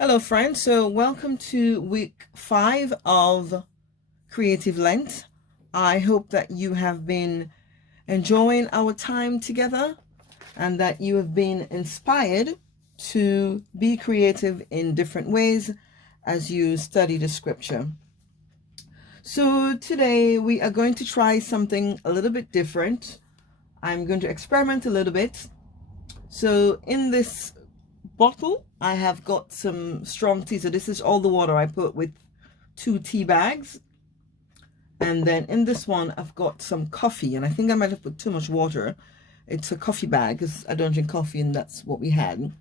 Hello friends, so welcome to week 5 of Creative Lent. I hope that you have been enjoying our time together and that you have been inspired to be creative in different ways as you study the scripture. So today we are going to try something a little bit different. I'm going to experiment a little bit. So in this bottle I have got some strong tea. So this is all the water I put with 2 tea bags, and then in this one I've got some coffee, and I think I might have put too much water. It's a coffee bag because I don't drink coffee, and that's what we had.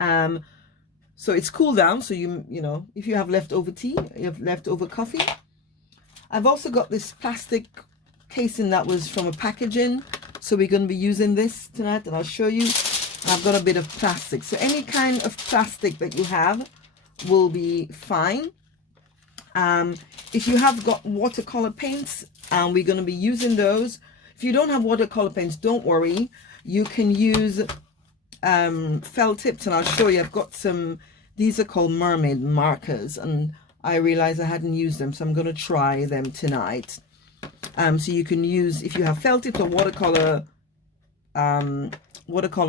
So it's cooled down, so you know, if you have leftover tea, you have leftover coffee. I've also got this plastic casing that was from a packaging, so we're going to be using this tonight, and I'll show you. I've got a bit of plastic, so any kind of plastic that you have will be fine. If you have got watercolor paints, we're going to be using those. If you don't have watercolor paints, don't worry, you can use felt tips, and I'll show you. I've got some, these are called Mermaid Markers, and I realized I hadn't used them, so I'm going to try them tonight. So you can use, if you have felt tips or watercolor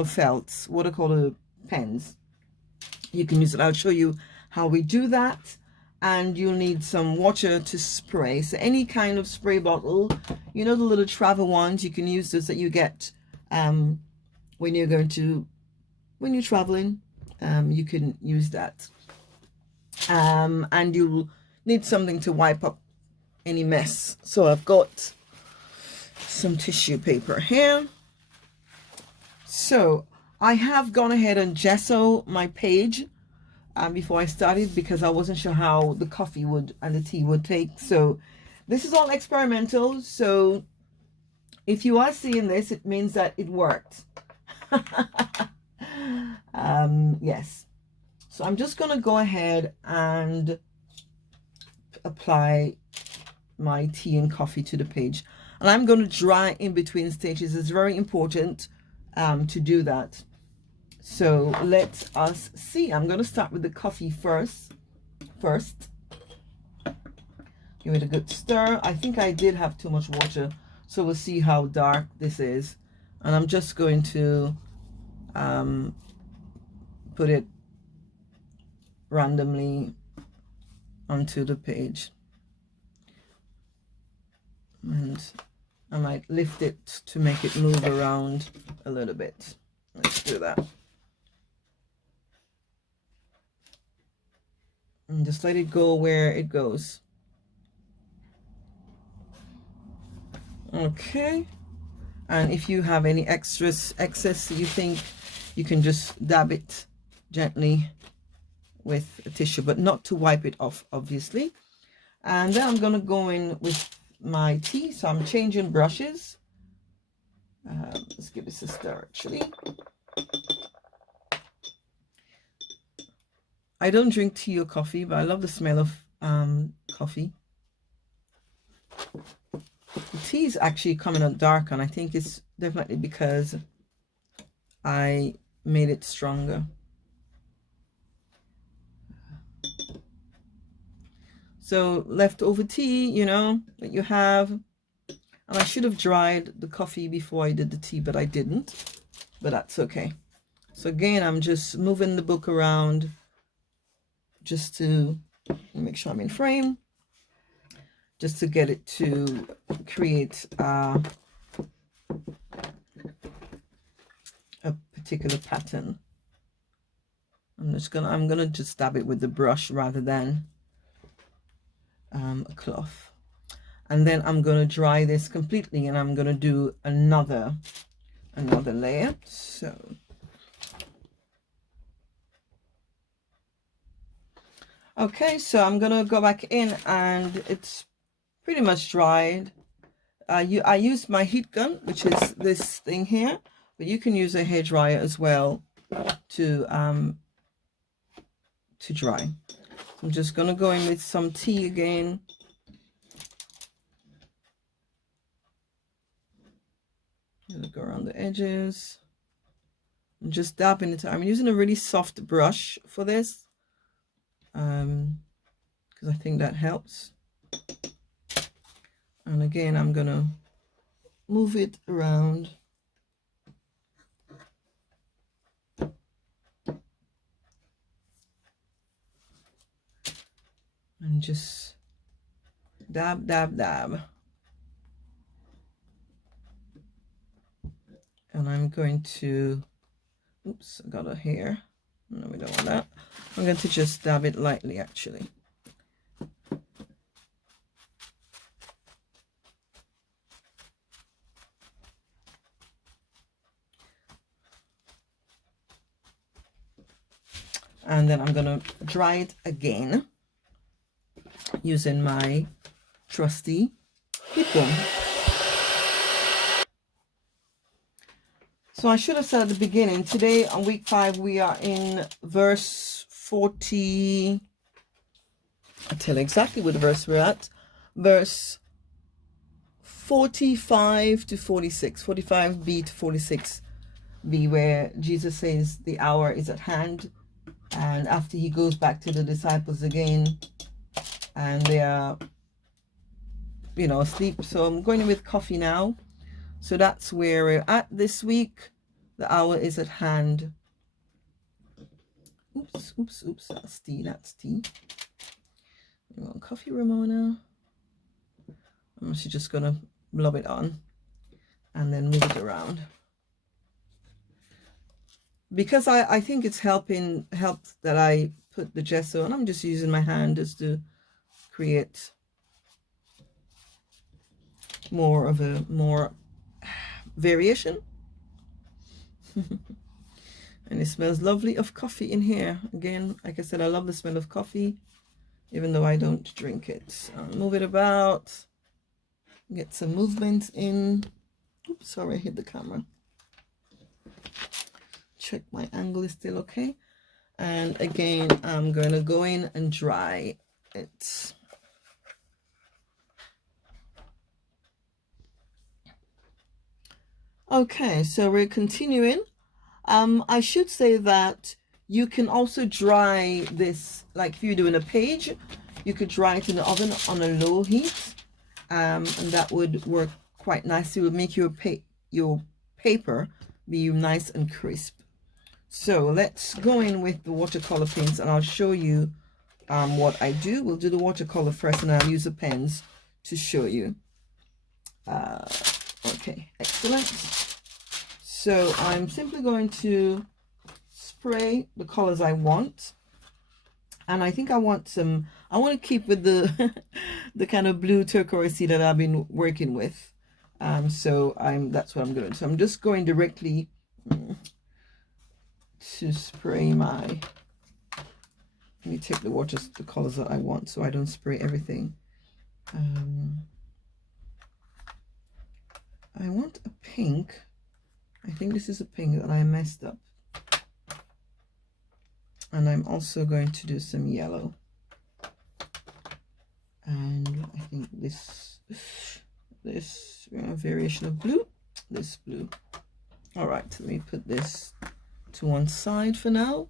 felts, watercolor pens, you can use it. I'll show you how we do that. And you'll need some water to spray. So any kind of spray bottle, you know, the little travel ones, you can use those that you get when you're traveling. You can use that. And you'll need something to wipe up any mess. So I've got some tissue paper here. So I have gone ahead and gesso my page before I started, because I wasn't sure how the coffee would and the tea would take. So this is all experimental. So if you are seeing this, it means that it worked. Yes. So I'm just going to go ahead and apply my tea and coffee to the page. And I'm going to dry in between stages. It's very important to do that. So let us see. I'm going to start with the coffee first. Give it a good stir. I think I did have too much water, so we'll see how dark this is. And I'm just going to put it randomly onto the page. And I might lift it to make it move around a little bit. Let's do that. And just let it go where it goes. Okay. And if you have any excess that you think, you can just dab it gently with a tissue, but not to wipe it off, obviously. And then I'm going to go in with my tea. So I'm changing brushes. Let's give this a stir, actually. I don't drink tea or coffee, but I love the smell of coffee. The tea is actually coming out dark, and I think it's definitely because I made it stronger. So leftover tea, you know, that you have. And I should have dried the coffee before I did the tea, but I didn't. But that's okay. So again, I'm just moving the book around just to make sure I'm in frame, just to get it to create a particular pattern. I'm gonna just dab it with the brush rather than a cloth. And then I'm gonna dry this completely, and I'm gonna do another layer. So okay, so I'm gonna go back in, and it's pretty much dried. I used my heat gun, which is this thing here, but you can use a hair dryer as well to dry. So I'm just gonna go in with some tea again. Go around the edges. I'm just dabbing it. I'm using a really soft brush for this, because I think that helps. And again, I'm gonna move it around. And just dab, dab, dab. And I'm going to, oops, I got a hair. No, we don't want that. I'm going to just dab it lightly, actually. And then I'm going to dry it again using my trusty heat gun. So I should have said at the beginning, today on week 5, we are in verse 40. I'll tell you exactly what verse we're at. Verse 45 to 46, 45b to 46b, where Jesus says the hour is at hand. And after he goes back to the disciples again, and they are, you know, asleep. So I'm going with coffee now. So that's where we're at this week. The hour is at hand. Oops, oops, oops. That's tea. That's tea. You want coffee, Ramona? I'm actually just going to blob it on and then move it around. Because I think it's helped that I put the gesso, and I'm just using my hand just to create more variation. And it smells lovely of coffee in here. Again, like I said, I love the smell of coffee, even though I don't drink it. I'll move it about, get some movement in. Oops, sorry, I hit the camera. Check my angle is still okay. And again, I'm going to go in and dry it. Okay, so we're continuing. I should say that you can also dry this, like if you're doing a page, you could dry it in the oven on a low heat, and that would work quite nicely. It would make your paper be nice and crisp. So let's go in with the watercolor pins, and I'll show you what I do. We'll do the watercolor first, and I'll use the pens to show you. Okay, excellent. So I'm simply going to spray the colors I want. And I think I want to keep with the the kind of blue turquoise that I've been working with. So that's what I'm doing. So I'm just going directly to spray my, let me take the colors that I want so I don't spray everything. I want a pink. I think this is a pink that I messed up. And I'm also going to do some yellow. And I think this variation of blue, this blue. All right, let me put this to one side for now.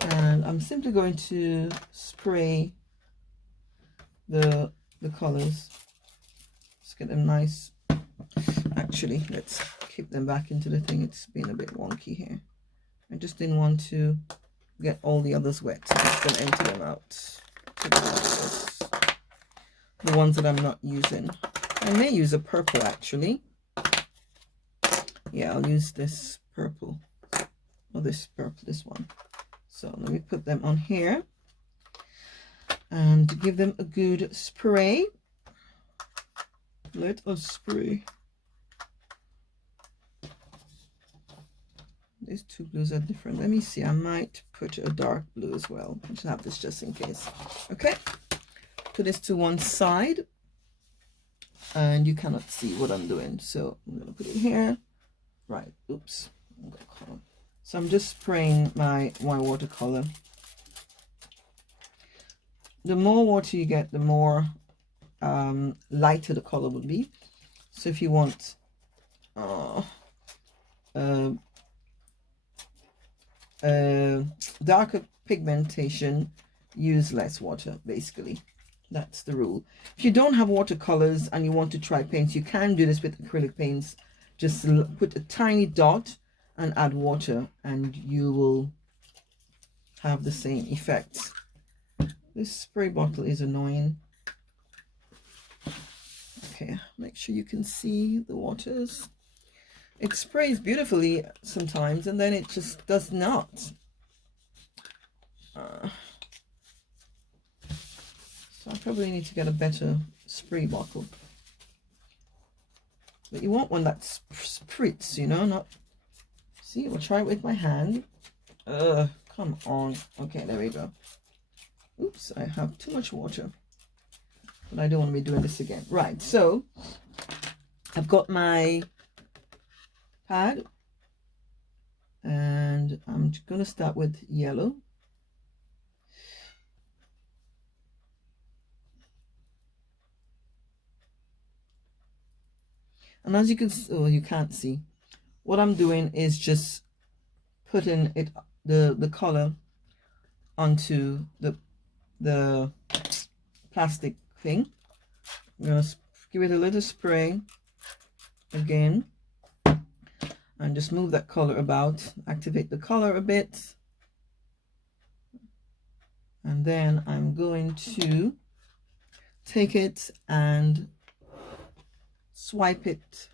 And I'm simply going to spray the colors. Just get them nice. Actually, let's keep them back into the thing. It's been a bit wonky here. I just didn't want to get all the others wet. So I'm just going to empty them out. The ones that I'm not using. I may use a purple actually. Yeah, I'll use this purple. Or this purple, this one. So let me put them on here. And give them a good spray. Let us spray. These two blues are different. Let me see. I might put a dark blue as well. I should have this just in case. Okay. Put this to one side. And you cannot see what I'm doing. So I'm going to put it here. Right. Oops. So I'm just spraying my watercolor. The more water you get, the more lighter the color will be. So if you want darker pigmentation, use less water. Basically, that's the rule. If you don't have watercolors and you want to try paints, you can do this with acrylic paints. Just put a tiny dot and add water, and you will have the same effect. This spray bottle is annoying. Okay, make sure you can see the waters. It sprays beautifully sometimes, and then it just does not. So I probably need to get a better spray bottle. But you want one that spritz, you know, not... See, we'll try it with my hand. Come on. Okay, there we go. Oops, I have too much water. But I don't want to be doing this again. Right, so I've got my pad. And I'm going to start with yellow. And as you can see, oh, you can't see. What I'm doing is just putting it, the color onto the plastic thing. I'm gonna give it a little spray again, and just move that color about, activate the color a bit, and then I'm going to take it and swipe it.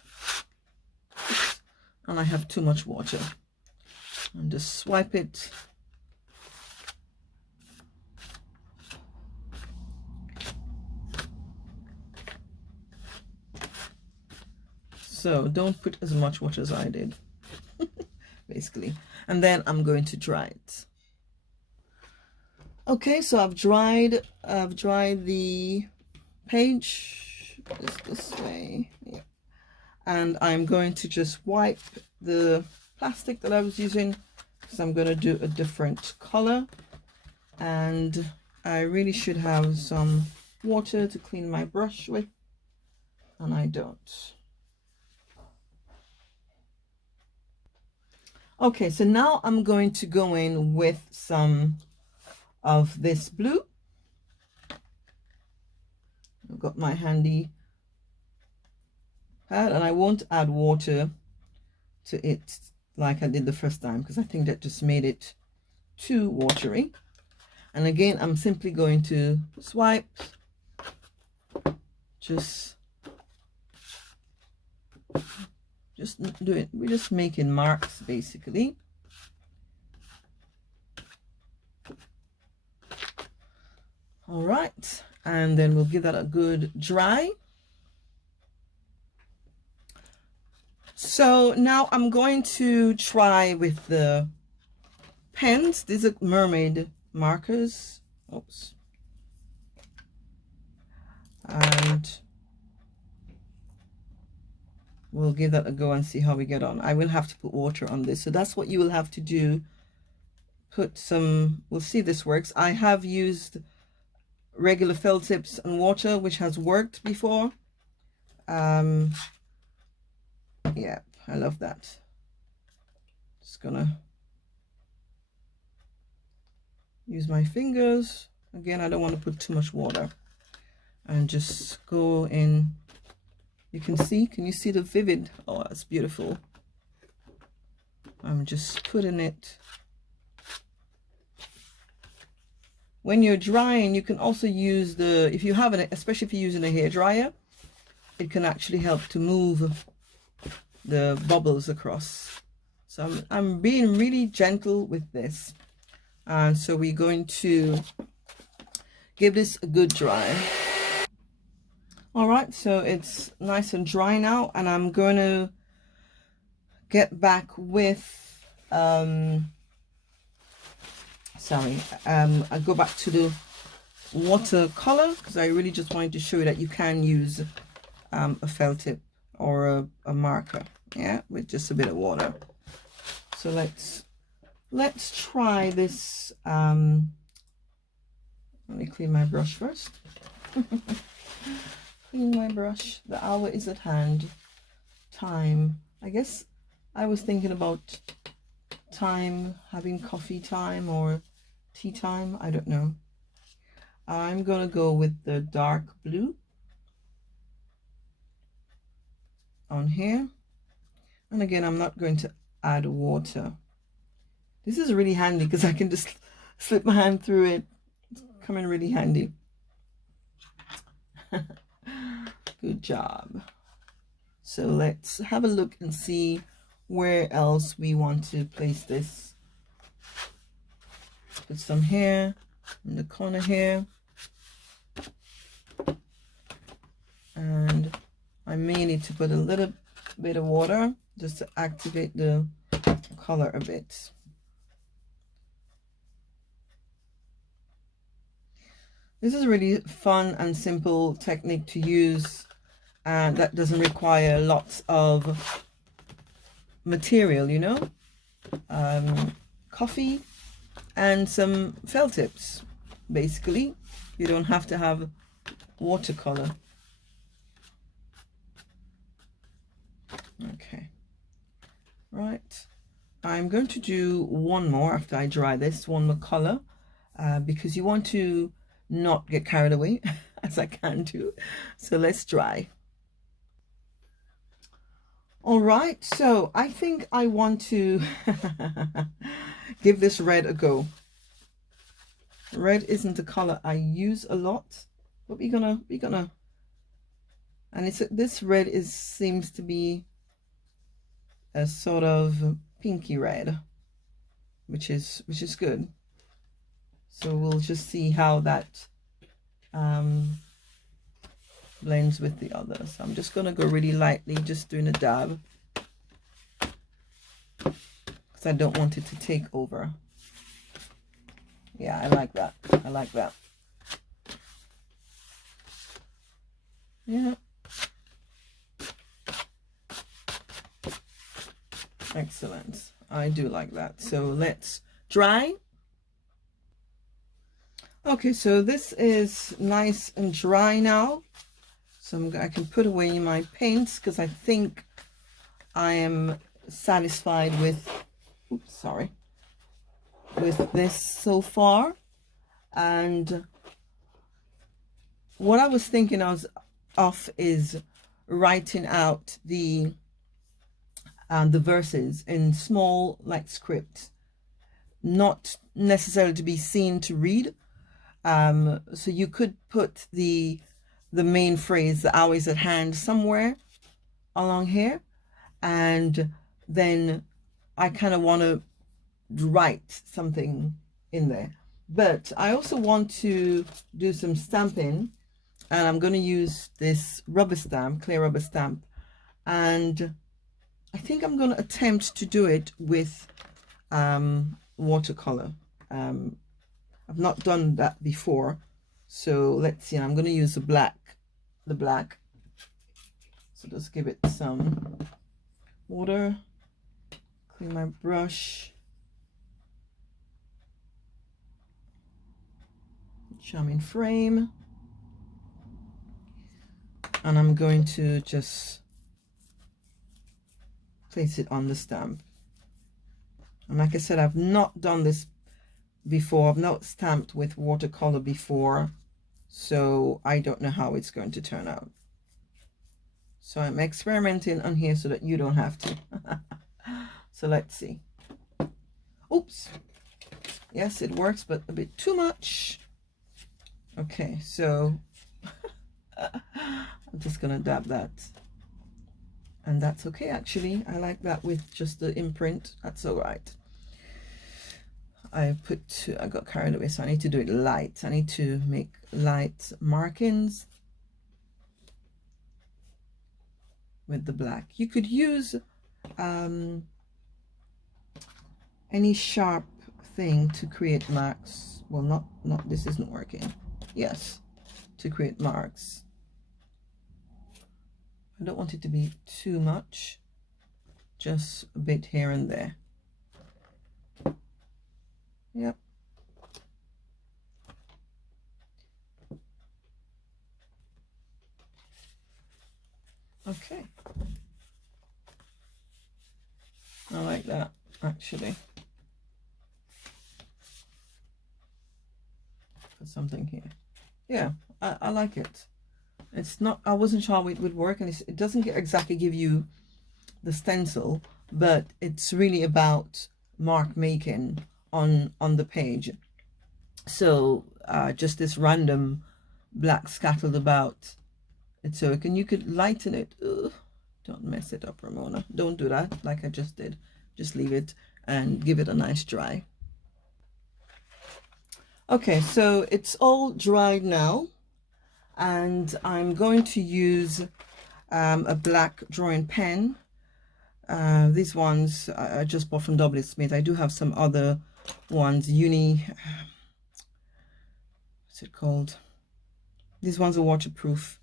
And I have too much water, and just swipe it. So don't put as much water as I did, basically. And then I'm going to dry it. Okay, so I've dried the page this way. Yeah. And I'm going to just wipe the plastic that I was using, because I'm going to do a different color, and I really should have some water to clean my brush with, and I don't. Okay, so now I'm going to go in with some of this blue. I've got my handy pad, and I won't add water to it like I did the first time, because I think that just made it too watery. And again, I'm simply going to swipe, just do it. We're just making marks, basically. All right, and then we'll give that a good dry. So now I'm going to try with the pens. These are Mermaid Markers. Oops. And we'll give that a go and see how we get on. I will have to put water on this, so that's what you will have to do. Put some, we'll see if this works. I have used regular felt tips and water, which has worked before. Yeah, I love that. Just gonna use my fingers. Again, I don't want to put too much water. And just go in. You can see, can you see the vivid? Oh, that's beautiful. I'm just putting it. When you're drying, you can also use the, if you have it, especially if you're using a hairdryer, it can actually help to move the bubbles across. So I'm being really gentle with this. And so we're going to give this a good dry. All right, so it's nice and dry now, and I'm going to get back with I go back to the watercolor, because I really just wanted to show you that you can use a felt tip or a marker, yeah, with just a bit of water. So let's try this. Let me clean my brush first. Clean my brush. The hour is at hand. Time. I guess I was thinking about time, having coffee time or tea time. I don't know. I'm gonna go with the dark blue on here. And again, I'm not going to add water. This is really handy because I can just slip my hand through it. It's coming really handy. Good job. So let's have a look and see where else we want to place this. Put some here in the corner here. And I may need to put a little bit of water just to activate the color a bit. This is a really fun and simple technique to use, and that doesn't require lots of material, you know. Coffee and some felt tips. Basically, you don't have to have watercolor. Okay, right. I'm going to do one more after I dry this, one more color, because you want to not get carried away as I can do. So let's dry. All right, so I think I want to give this red a go. Red isn't a color I use a lot, but we're gonna and this red seems to be a sort of pinky red, which is good. So we'll just see how that blends with the others. I'm just gonna go really lightly, just doing a dab, because I don't want it to take over. Yeah, I like that. I like that. Yeah. Excellent. I do like that. So let's dry. Okay, so this is nice and dry now. So I can put away my paints because I think I am satisfied with, oops, sorry, with this so far. And what I was thinking of is writing out the verses in small, like, script, not necessarily to be seen to read. So you could put the main phrase, the hour is at hand, somewhere along here, and then I kind of want to write something in there. But I also want to do some stamping, and I'm going to use this rubber stamp, clear rubber stamp, and I think I'm going to attempt to do it with watercolor. I've not done that before, so let's see. I'm going to use the black. So just give it some water, clean my brush, charming frame, and I'm going to just place it on the stamp. And like I said, I've not done this before. I've not stamped with watercolor before, so I don't know how it's going to turn out. So I'm experimenting on here so that you don't have to. So let's see. Oops. Yes, it works, but a bit too much. Okay, so I'm just gonna dab that. And that's okay, actually. I like that with just the imprint. That's all right. I got carried away, so I need to do it light. I need to make light markings with the black. You could use any sharp thing to create marks. Well, not this isn't working. Yes, to create marks. I don't want it to be too much, just a bit here and there. Yep. Okay. I like that, actually. for something here. Yeah, I like it. It's not, I wasn't sure how it would work, and it doesn't exactly give you the stencil, but it's really about mark making on the page. So just this random black scattered about it, so you could lighten it. Ugh, don't mess it up, Ramona. Don't do that like I just did. Just leave it and give it a nice dry. Okay, so it's all dried now, and I'm going to use a black drawing pen. These ones I just bought from WSmith. I do have some other ones, what's it called? These ones are waterproof.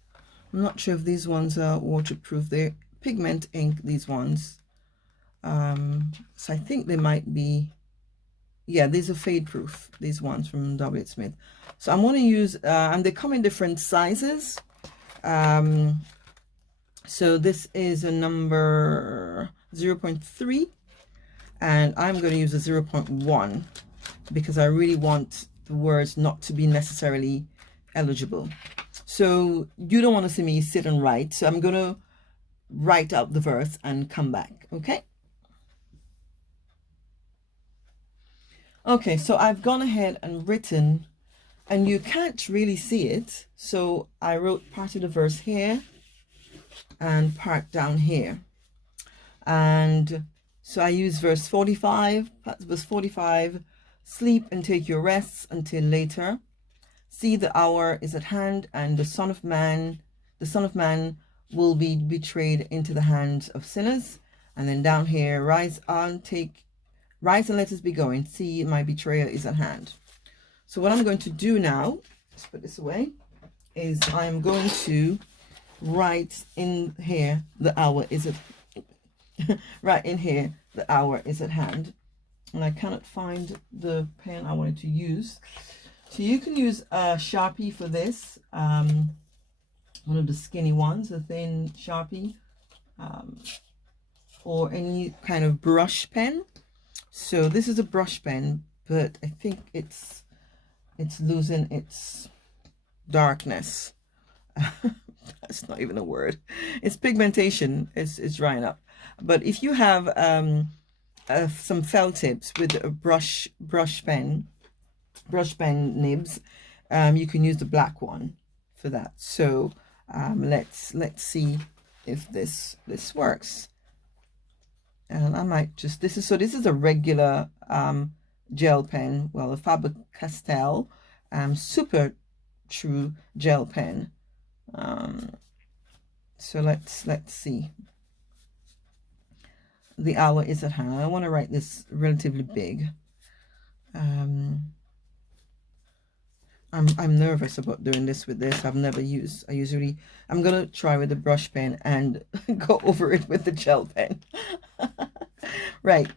I'm not sure if these ones are waterproof. They're pigment ink, these ones. So I think they might be, yeah, these are fade proof, these ones from WSmith. So I'm going to use, and they come in different sizes. So this is a number 0.3, and I'm going to use a 0.1 because I really want the words not to be necessarily eligible. So you don't want to see me sit and write, so I'm going to write out the verse and come back, okay? Okay, so I've gone ahead and written, and you can't really see it, so I wrote part of the verse here and part down here. And so I use verse 45, verse 45, sleep and take your rests until later. See, the hour is at hand, and the Son of Man will be betrayed into the hands of sinners. And then down here, rise and let us be going. See, my betrayer is at hand. So what I'm going to do now, let's put this away, is I'm going to write in here, the hour is at right in here, the hour is at hand. And I cannot find the pen I wanted to use. So you can use a Sharpie for this, one of the skinny ones, a thin Sharpie, or any kind of brush pen. So this is a brush pen, but I think it's losing its darkness. That's not even a word. It's pigmentation. It's drying up. But if you have some felt tips with a brush pen nibs, you can use the black one for that. So let's see if this works. And I might just, this is a regular gel pen, well, a Faber-Castell super true gel pen. So let's see. The hour is at hand. I want to write this relatively big. I'm nervous about doing this with this. I'm gonna try with the brush pen and go over it with the gel pen. Right.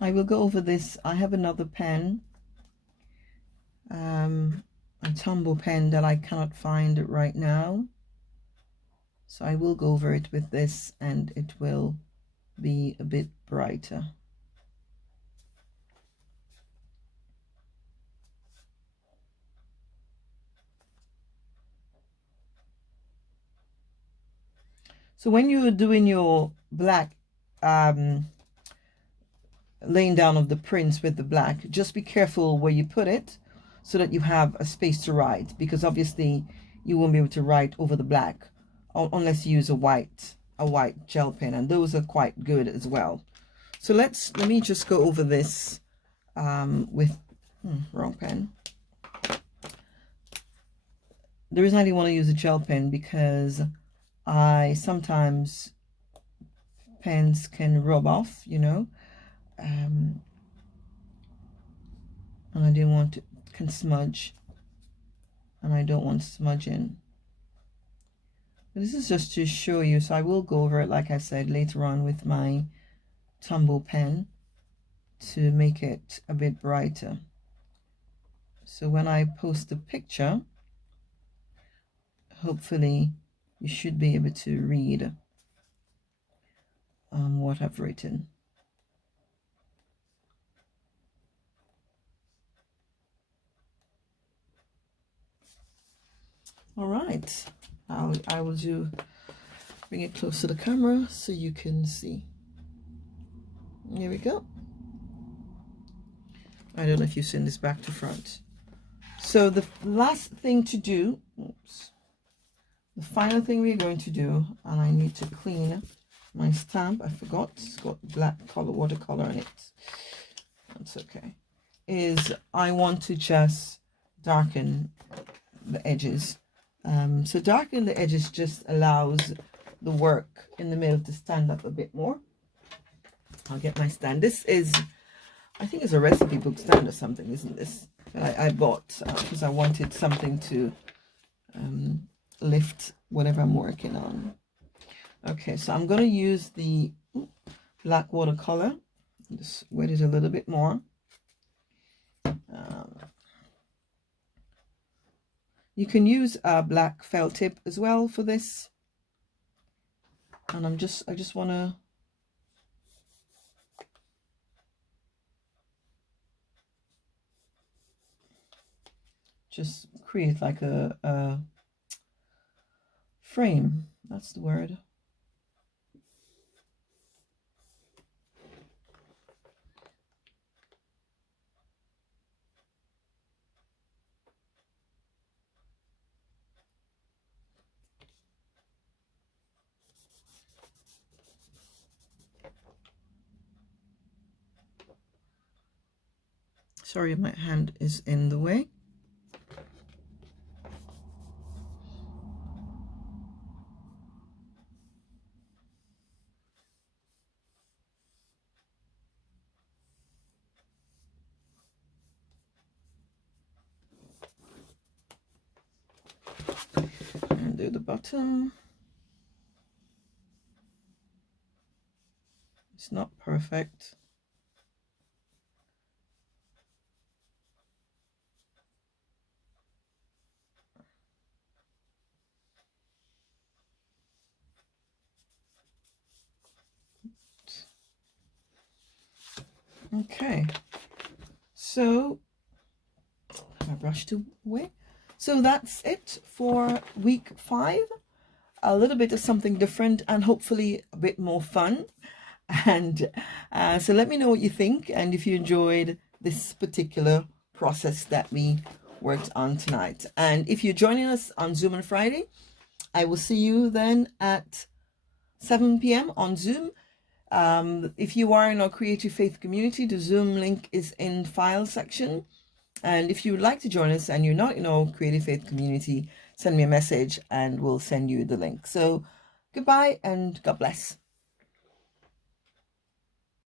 I will go over this. I have another pen, a tumble pen that I cannot find right now. So I will go over it with this, and it will be a bit brighter. So when you're doing your black, laying down of the prints with the black, just be careful where you put it so that you have a space to write, because obviously you won't be able to write over the black unless you use a white gel pen, and those are quite good as well. So let me just go over this with wrong pen. The reason I didn't want to use a gel pen because sometimes pens can rub off, you know. And I didn't want it can smudge, and I don't want smudging. But this is just to show you, so I will go over it like I said later on with my tumble pen. to make it a bit brighter. So when I post the picture, hopefully you should be able to read what I've written. All right, I will bring it close to the camera so you can see. Here we go. I don't know if you've seen this back to front. So the last thing to do, the final thing we're going to do, and I need to clean my stamp. I forgot, it's got black color watercolor on it. That's okay. Is I want to just darken the edges. So darken the edges just allows the work in the middle to stand up a bit more. I'll get my stand. This is, I think it's a recipe book stand or something, isn't this? That I bought because I wanted something to lift whatever I'm working on. Okay, so I'm going to use the black watercolor. Just wet it a little bit more. You can use a black felt tip as well for this. And I just want to just create like a frame. That's the word. Sorry, my hand is in the way. And do the bottom. It's not perfect. Okay, so I brushed away. So that's it for week 5. A little bit of something different and hopefully a bit more fun. And so let me know what you think and if you enjoyed this particular process that we worked on tonight. And if you're joining us on Zoom on Friday, I will see you then at 7 p.m. on Zoom. If you are in our Creative Faith community, the Zoom link is in file section. And if you would like to join us and you're not in our Creative Faith community, send me a message and we'll send you the link. So goodbye and God bless.